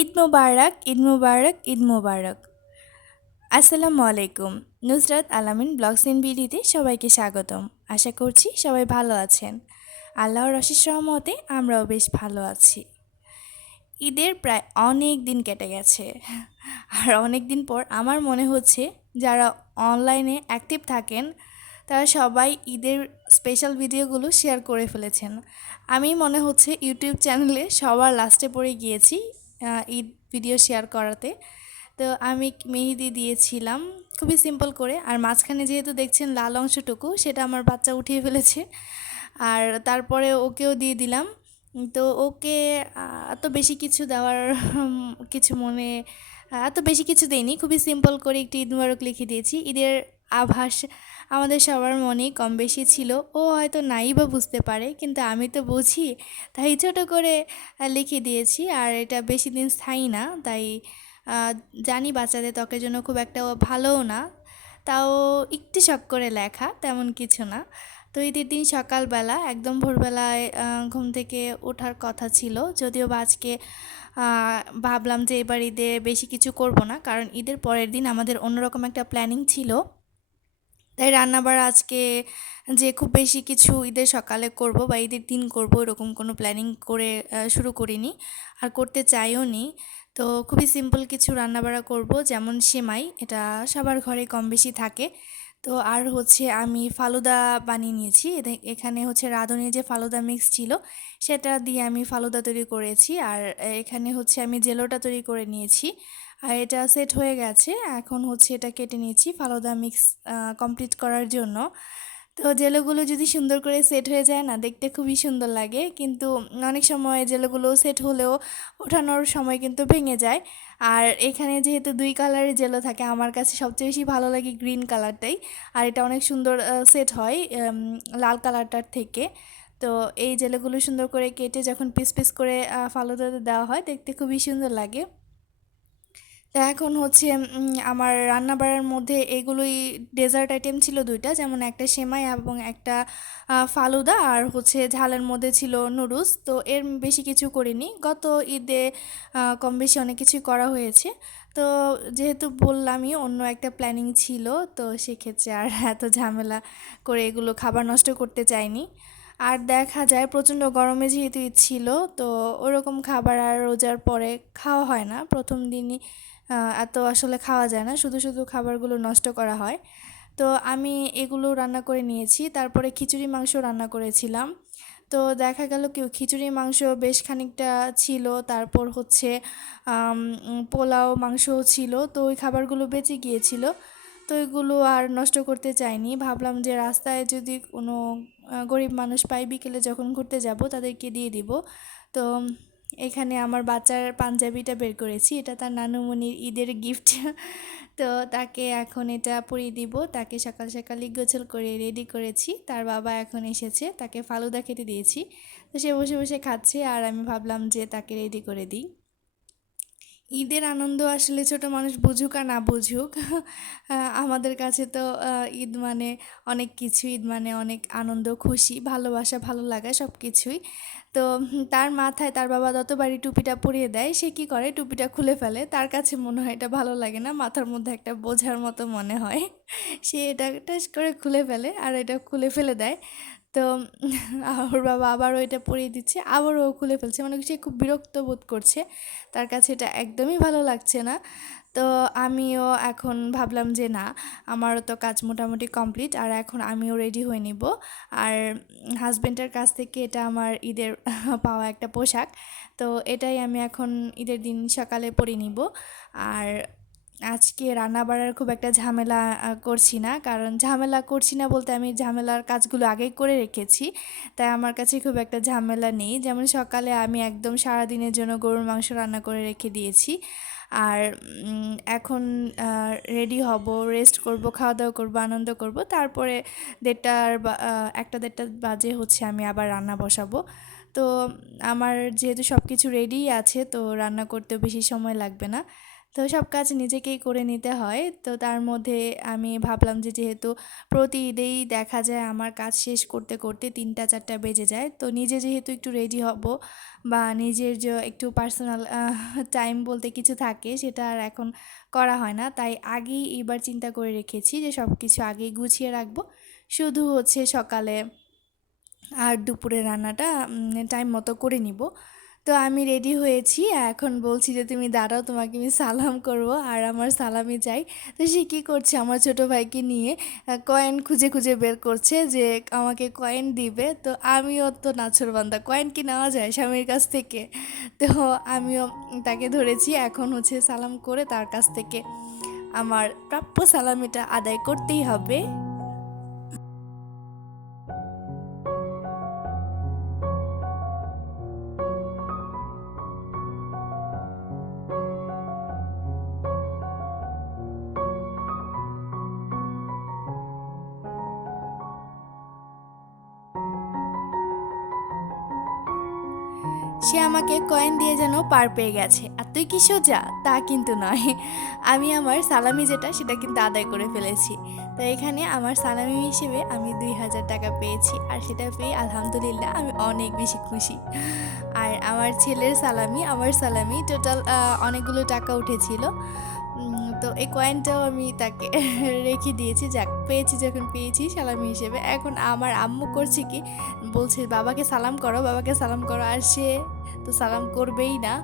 ঈদ মোবারক, ঈদ মোবারক, ঈদ মোবারক। আসসালামু আলাইকুম। নুসরাত আলামিন ব্লগস ইন বিডিতে সবাইকে স্বাগতম। আশা করছি সবাই ভালো আছেন। আল্লাহর অশেষ রহমতে আমরাও বেশ ভালো আছি। ঈদের প্রায় অনেক দিন কেটে গেছে। আর অনেক দিন পর আমার মনে হচ্ছে যারা অনলাইনে অ্যাক্টিভ থাকেন তারা সবাই ঈদের স্পেশাল ভিডিওগুলো শেয়ার করে ফেলেছেন। আমি মনে হচ্ছে ইউটিউব চ্যানেলে সবার লাস্টে পড়ে গিয়েছি ঈদ ভিডিও শেয়ার করাতে। তো আমি মেহেদি দিয়েছিলাম খুবই সিম্পল করে, আর মাঝখানে যেহেতু দেখছেন লাল অংশটুকু সেটা আমার বাচ্চা উঠিয়ে ফেলেছে, আর তারপরে ওকেও দিয়ে দিলাম। তো ওকে এত বেশি কিছু দেওয়ার কিছু মনে এত বেশি কিছু দেইনি, খুবই সিম্পল করে একটি ঈদ মুবারক লিখে দিয়েছি। ঈদের আভাস আমাদের সবার মনেই কম বেশি ছিল। ও হয়তো নাই বা বুঝতে পারে, কিন্তু আমি তো বুঝি, তাই ছোটো করে লিখে দিয়েছি। আর এটা বেশি দিন স্থায়ী না, তাই আহ, জানি বাচ্চাদের ত্বকের জন্য খুব একটা ভালোও না, তাও একটু শখ করে লেখা, তেমন কিছু না। তো ঈদের দিন সকালবেলা একদম ভোরবেলায় ঘুম থেকে ওঠার কথা ছিল, যদিও বা আজকে ভাবলাম যে এবার ঈদে বেশি কিছু করব না, কারণ ঈদের পরের দিন আমাদের অন্যরকম একটা প্ল্যানিং ছিল। তাই রান্নাবাড়া আজকে যে খুব বেশি কিছু ঈদের সকালে করব বা ঈদের দিন করব এরকম কোনো প্ল্যানিং করে শুরু করিনি, আর করতে চাইও নি। তো খুবই সিম্পল কিছু রান্নাবাড়া করব, যেমন সেমাই, এটা সবার ঘরে কম বেশি থাকে। তো আর হচ্ছে আমি ফালুদা বানিয়ে নিয়েছি। এখানে হচ্ছে রাঁধুনির যে ফালুদা মিক্স ছিল সেটা দিয়ে আমি ফালুদা তৈরি করেছি, আর এখানে হচ্ছে আমি জেলোটা তৈরি করে নিয়েছি। আর এটা সেট হয়ে গেছে, এখন হচ্ছে এটা কেটে নিয়েছি ফালুদা মিক্স কমপ্লিট করার জন্য। তো জেলোগুলো যদি সুন্দর করে সেট হয়ে যায় না, দেখতে খুবই সুন্দর লাগে, কিন্তু অনেক সময় জেলোগুলো সেট হলেও ওঠানোর সময় কিন্তু ভেঙে যায়। আর এখানে যেহেতু দুই কালারের জেলো থাকে, আমার কাছে সবচেয়ে বেশি ভালো লাগে গ্রিন কালারটাই, আর এটা অনেক সুন্দর সেট হয় লাল কালারটার থেকে। তো এই জেলোগুলো সুন্দর করে কেটে যখন পিস পিস করে ফালুদাতে দেওয়া হয়, দেখতে খুবই সুন্দর লাগে। তো এখন হচ্ছে আমার রান্নাবাড়ার মধ্যে এগুলোই ডেজার্ট আইটেম ছিল দুইটা, যেমন একটা সেমাই এবং একটা ফালুদা, আর হচ্ছে ঝালের মধ্যে ছিল নুডলস। তো এর বেশি কিছু করিনি, গত ঈদে কম বেশি অনেক কিছুই করা হয়েছে। তো যেহেতু বললামই অন্য একটা প্ল্যানিং ছিল, তো সেক্ষেত্রে আর এত ঝামেলা করে এগুলো খাবার নষ্ট করতে চাইনি। আর দেখা যায় প্রচণ্ড গরমে যেহেতু ঈদ ছিল, তো ওরকম খাবার আর রোজার পরে খাওয়া হয় না, প্রথম দিনই এত আসলে খাওয়া যায় না, শুধু শুধু খাবারগুলো নষ্ট করা হয়। তো আমি এগুলো রান্না করে নিয়েছি, তারপরে খিচুড়ি মাংস রান্না করেছিলাম। তো দেখা গেল কি খিচুড়ি মাংস বেশ খানিকটা ছিল, তারপর হচ্ছে পোলাও মাংসও ছিল, তো ওই খাবারগুলো বেঁচে গিয়েছিল। তো এগুলো আর নষ্ট করতে চাইনি, ভাবলাম যে রাস্তায় যদি কোনো গরিব মানুষ পাই বিকেলে যখন ঘুরতে যাব তাদেরকে দিয়ে দিব। তো এখানে আমার বাচ্চার পাঞ্জাবিটা বের করেছি, এটা তার নানুমণির ঈদের গিফট। তো তাকে এখন এটা পরিয়ে দিব, তাকে সকাল সকালই গোসল করে রেডি করেছি, তার বাবা এখন এসেছে, তাকে ফালুদা খেতে দিয়েছি। তো সে বসে বসে খাচ্ছে, আর আমি ভাবলাম যে তাকে রেডি করে দিই। ঈদের আনন্দ আসলে ছোট মানুষ বুঝুক আর না বুঝুক, আমাদের কাছে তো ঈদ মানে অনেক কিছু, ঈদ মানে অনেক আনন্দ, খুশি, ভালোবাসা, ভালো লাগা সব কিছুই। তো তার মাথায় তার বাবা যতবারই টুপিটা পরিয়ে দেয়, সে কী করে টুপিটা খুলে ফেলে, তার কাছে মনে হয় এটা ভালো লাগে না, মাথার মধ্যে একটা বোঝার মতো মনে হয়। সে এটা টাস করে খুলে ফেলে আর এটা খুলে ফেলে দেয়। তো ওর বাবা আবারও এটা পরিয়ে দিচ্ছে, আবারও ও খুলে ফেলছে, মানে সে খুব বিরক্ত বোধ করছে, তার কাছে এটা একদমই ভালো লাগছে না। তো আমিও এখন ভাবলাম যে না, আমারও তো কাজ মোটামুটি কমপ্লিট, আর এখন আমিও রেডি হয়ে নিব। আর হাজব্যান্ডের কাছ থেকে এটা আমার ঈদের পাওয়া একটা পোশাক, তো এটাই আমি এখন ঈদের দিন সকালে পরে নিব। আর আজকে রান্নাবাড়ার খুব একটা ঝামেলা করছি না, কারণ ঝামেলা করছি না বলতে আমি ঝামেলার কাজগুলো আগেই করে রেখেছি, তাই আমার কাছে খুব একটা ঝামেলা নেই। যেমন সকালে আমি একদম সারাদিনের জন্য গরুর মাংস রান্না করে রেখে দিয়েছি, আর এখন রেডি হব, রেস্ট করব, খাওয়া দাওয়া করব, আনন্দ করব, তারপরে 1:30 একটা 1:30 বাজে হচ্ছে আমি আবার রান্না বসাবো। তো আমার যেহেতু সব কিছু রেডিই আছে, তো রান্না করতেও বেশি সময় লাগবে না, তো সব কাজ নিজেকেই করে নিতে হয়। তো তার মধ্যে আমি ভাবলাম যে যেহেতু প্রতি ঈদেই দেখা যায় আমার কাজ শেষ করতে করতে ৩টা ৪টা বেজে যায়, তো নিজে যেহেতু একটু রেডি হব বা নিজের যে একটু পার্সোনাল টাইম বলতে কিছু থাকে সেটা আর এখন করা হয় না। তাই আগেই এবার চিন্তা করে রেখেছি যে সব কিছু আগেই গুছিয়ে রাখবো, শুধু হচ্ছে সকালে আর দুপুরে রান্নাটা টাইম মতো করে নিব। তো আমি রেডি হয়েছি, এখন বলছি যে তুমি দাঁড়াও, তোমাকে আমি সালাম করব আর আমার সালামি চাই। তো সে কী করছে, আমার ছোটো ভাইকে নিয়ে কয়েন খুঁজে খুঁজে বের করছে যে আমাকে কয়েন দিবে। তো আমিও তো নাছোড়বান্দা, কয়েন কি নেওয়া যায় স্বামীর কাছ থেকে? তো আমিও তাকে ধরেছি, এখন হচ্ছে সালাম করে তার কাছ থেকে আমার প্রাপ্য সালামিটা আদায় করতেই হবে। সে আমাকে কয়েন দিয়ে যেন পার পেয়ে গেছে, আর তুই কি সোজা, তা কিন্তু নয়। আমি আমার সালামি যেটা সেটা কিন্তু আদায় করে ফেলেছি। তো এখানে আমার সালামি হিসেবে আমি ২,০০০ টাকা পেয়েছি, আর সেটা পেয়ে আলহামদুলিল্লাহ আমি অনেক বেশি খুশি। আর আমার ছেলের সালামি, আমার সালামি টোটাল অনেকগুলো টাকা উঠেছিল। তো এই কয়েনটাও আমি তাকে রেখে দিয়েছি। যাক, পেয়েছি যখন পেয়েছি সালামি হিসেবে। এখন আমার আম্মু করছে কি, বলছে বাবাকে সালাম করো, বাবাকে সালাম করো, আর সে তো সালাম করবেই না।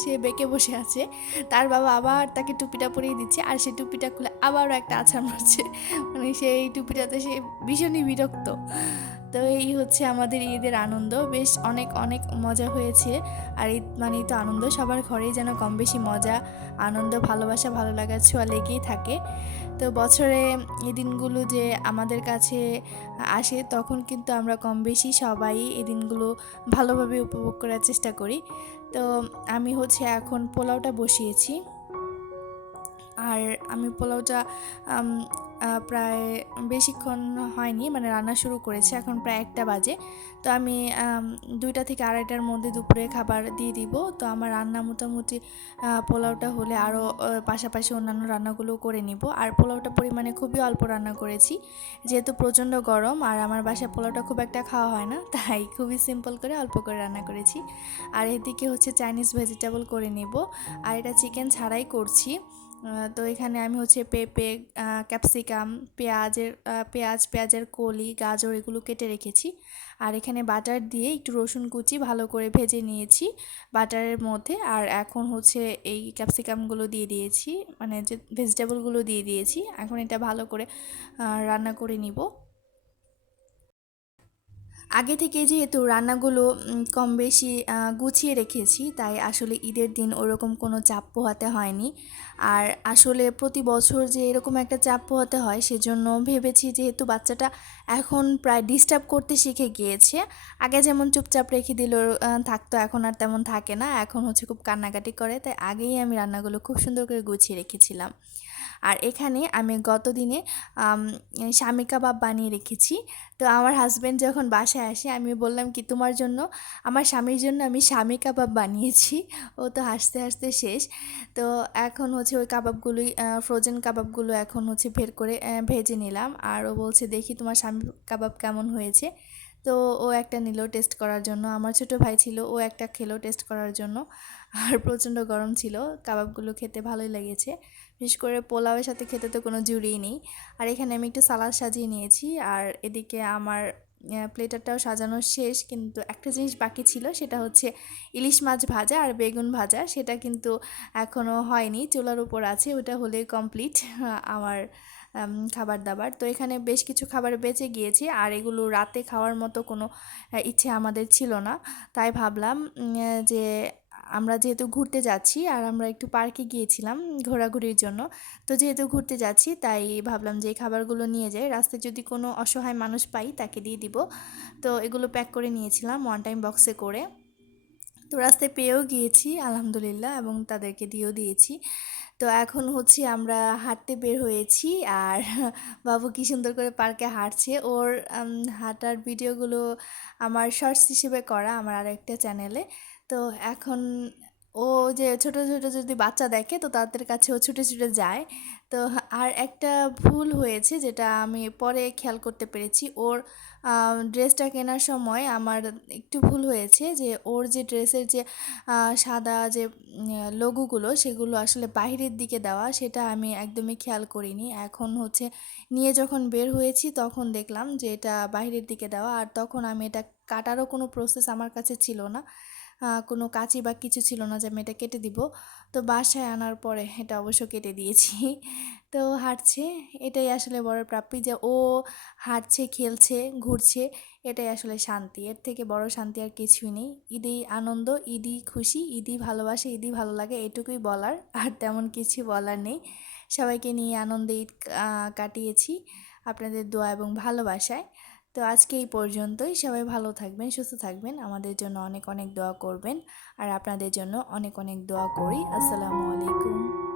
সে বেঁকে বসে আছে। তার বাবা আবার তাকে টুপিটা পরিয়ে দিচ্ছে, আর সে টুপিটা খুলে আবারও একটা আছাড় মারছে। মানে সেই টুপিটাতে সে ভীষণই বিরক্ত। তো এই হচ্ছে আমাদের ঈদের আনন্দ, বেশ অনেক অনেক মজা হয়েছে। আর ঈদ মানেই তো আনন্দ, সবার ঘরেই যেন কম বেশি মজা, আনন্দ, ভালোবাসা, ভালো লাগার ছোঁয়া লেগেই থাকে। তো বছরে এই দিনগুলো যে আমাদের কাছে আসে, তখন কিন্তু আমরা কম বেশি সবাই এই দিনগুলো ভালোভাবে উপভোগ করার চেষ্টা করি। তো আমি হচ্ছে এখন পোলাওটা বসিয়েছি, আর আমি পোলাওটা আম, প্রায় বেশিক্ষণ হয়নি, মানে রান্না শুরু করেছি, এখন প্রায় 1টা বাজে। তো আমি 2টা থেকে 2:30টার মধ্যে দুপুরে খাবার দিয়ে দিব। তো আমার রান্না মোটামুটি পোলাওটা হলে আরও পাশাপাশি অন্যান্য রান্নাগুলো করে নিব। আর পোলাওটা পরিমাণে খুবই অল্প রান্না করেছি, যেহেতু প্রচণ্ড গরম আর আমার বাসায় পোলাওটা খুব একটা খাওয়া হয় না, তাই খুবই সিম্পল করে অল্প করে রান্না করেছি। আর এদিকে হচ্ছে চাইনিজ ভেজিটেবল করে নেব, আর এটা চিকেন ছাড়াই করছি। তো এখানে আমি হচ্ছে পেঁপে, ক্যাপসিকাম, পেঁয়াজের কলি, গাজর এগুলো কেটে রেখেছি। আর এখানে বাটার দিয়ে একটু রসুন কুচি ভালো করে ভেজে নিয়েছি বাটারের মধ্যে। আর এখন হচ্ছে এই ক্যাপসিকামগুলো দিয়ে দিয়েছি, মানে যে ভেজিটেবলগুলো দিয়ে দিয়েছি। এখন এটা ভালো করে রান্না করে নিব। আগে থেকে যেহেতু রান্নাগুলো কম বেশি গুছিয়ে রেখেছি, তাই আসলে ঈদের দিন ওরকম কোনো চাপ পোহাতে হয়নি। আর আসলে প্রতি বছর যে এরকম একটা চাপ পোহাতে হয়, সেজন্য ভেবেছি যেহেতু বাচ্চাটা এখন প্রায় ডিস্টার্ব করতে শিখে গিয়েছে। আগে যেমন চুপচাপ রেখে দিলেও থাকতো, এখন আর তেমন থাকে না, এখন হচ্ছে খুব কান্নাকাটি করে। তাই আগেই আমি রান্নাগুলো খুব সুন্দর করে গুছিয়ে রেখেছিলাম। আর এখানে আমি গত দিনে আম, শামি কাবাব বানিয়ে রেখেছি। তো আমার হাজব্যান্ড যখন বাসায় আসে, আমি বললাম কি, তোমার জন্য, আমার স্বামীর জন্য আমি শামি কাবাব বানিয়েছি। ও তো হাসতে হাসতে শেষ। তো এখন হচ্ছে ওই কাবাবগুলোই, ফ্রোজেন কাবাবগুলো এখন হচ্ছে বের করে ভেজে নিলাম। আর ও বলছে দেখি তোমার শামি কাবাব কেমন হয়েছে। তো ও একটা নিল টেস্ট করার জন্য, আমার ছোটো ভাই ছিল, ও একটা খেলো টেস্ট করার জন্য। আর প্রচণ্ড গরম ছিল, কাবাবগুলো খেতে ভালোই লেগেছে। বিশেষ করে পোলাওয়ের সাথে খেতে তো কোনো জুড়িই নেই। আর এখানে আমি একটু সালাদ সাজিয়ে নিয়েছি, আর এদিকে আমার প্লেটারটাও সাজানো শেষ, কিন্তু একটা জিনিস বাকি ছিল, সেটা হচ্ছে ইলিশ মাছ ভাজা আর বেগুন ভাজা। সেটা কিন্তু এখনও হয়নি, চুলার উপর আছে, ওটা হলেই কমপ্লিট আমার খাবার দাবার। তো এখানে বেশ কিছু খাবার বেঁচে গিয়েছে, আর এগুলো রাতে খাওয়ার মতো কোনো ইচ্ছে আমাদের ছিল না। তাই ভাবলাম যে আমরা যেহেতু ঘুরতে যাচ্ছি, আর আমরা একটু পার্কে গিয়েছিলাম ঘোরাঘুরির জন্য, তো যেহেতু ঘুরতে যাচ্ছি তাই ভাবলাম যে এই খাবারগুলো নিয়ে যাই, রাস্তায় যদি কোনো অসহায় মানুষ পাই তাকে দিয়ে দিব। তো এগুলো প্যাক করে নিয়েছিলাম ওয়ান টাইম বক্সে করে। তো রাস্তায় পেয়েও গিয়েছি আলহামদুলিল্লাহ, এবং তাদেরকে দিয়েও দিয়েছি। তো এখন হচ্ছে আমরা হাঁটতে বের হয়েছি, আর বাবু কি সুন্দর করে পার্কে হাঁটছে। ওর হাঁটার ভিডিওগুলো আমার শর্টস হিসেবে করা আমার আরেকটা চ্যানেলে। তো এখন ও যে ছোট ছোট যদি বাচ্চা দেখে তো তাদের কাছে ও ছুটে ছুটে যায়। তো আর একটা ভুল হয়েছে যেটা আমি পরে খেয়াল করতে পেরেছি, ওর ড্রেসটা কেনার সময় আমার একটু ভুল হয়েছে যে ওর যে ড্রেসের যে সাদা যে লোগোগুলো সেগুলো আসলে বাইরের দিকে দেওয়া, সেটা আমি একদমই খেয়াল করিনি। এখন হচ্ছে নিয়ে যখন বের হয়েছি তখন দেখলাম যে এটা বাইরের দিকে দেওয়া, আর তখন আমি এটা কাটারও কোনো প্রসেস আমার কাছে ছিল না, কোনো কাঁচি বা কিছু ছিল না যে আমি এটা কেটে দিব। তো বাসায় আনার পরে এটা অবশ্য কেটে দিয়েছি। তো হাঁটছে, এটাই আসলে বড় প্রাপ্তি যে ও হাঁটছে, খেলছে, ঘুরছে, এটাই আসলে শান্তি। এর থেকে বড় শান্তি আর কিছুই নেই। ঈদেই আনন্দ, ঈদই খুশি, ঈদই ভালোবাসা, ঈদই ভালো লাগে, এটুকুই বলার, আর তেমন কিছু বলার নেই। সবাইকে নিয়ে আনন্দে ঈদ কাটিয়েছি আপনাদের দোয়া এবং ভালোবাসায়। তো আজকে এই পর্যন্তই। সবাই ভালো থাকবেন, সুস্থ থাকবেন, আমাদের জন্য অনেক অনেক দোয়া করবেন, আর আপনাদের জন্য অনেক অনেক দোয়া করি। আসসালামু আলাইকুম।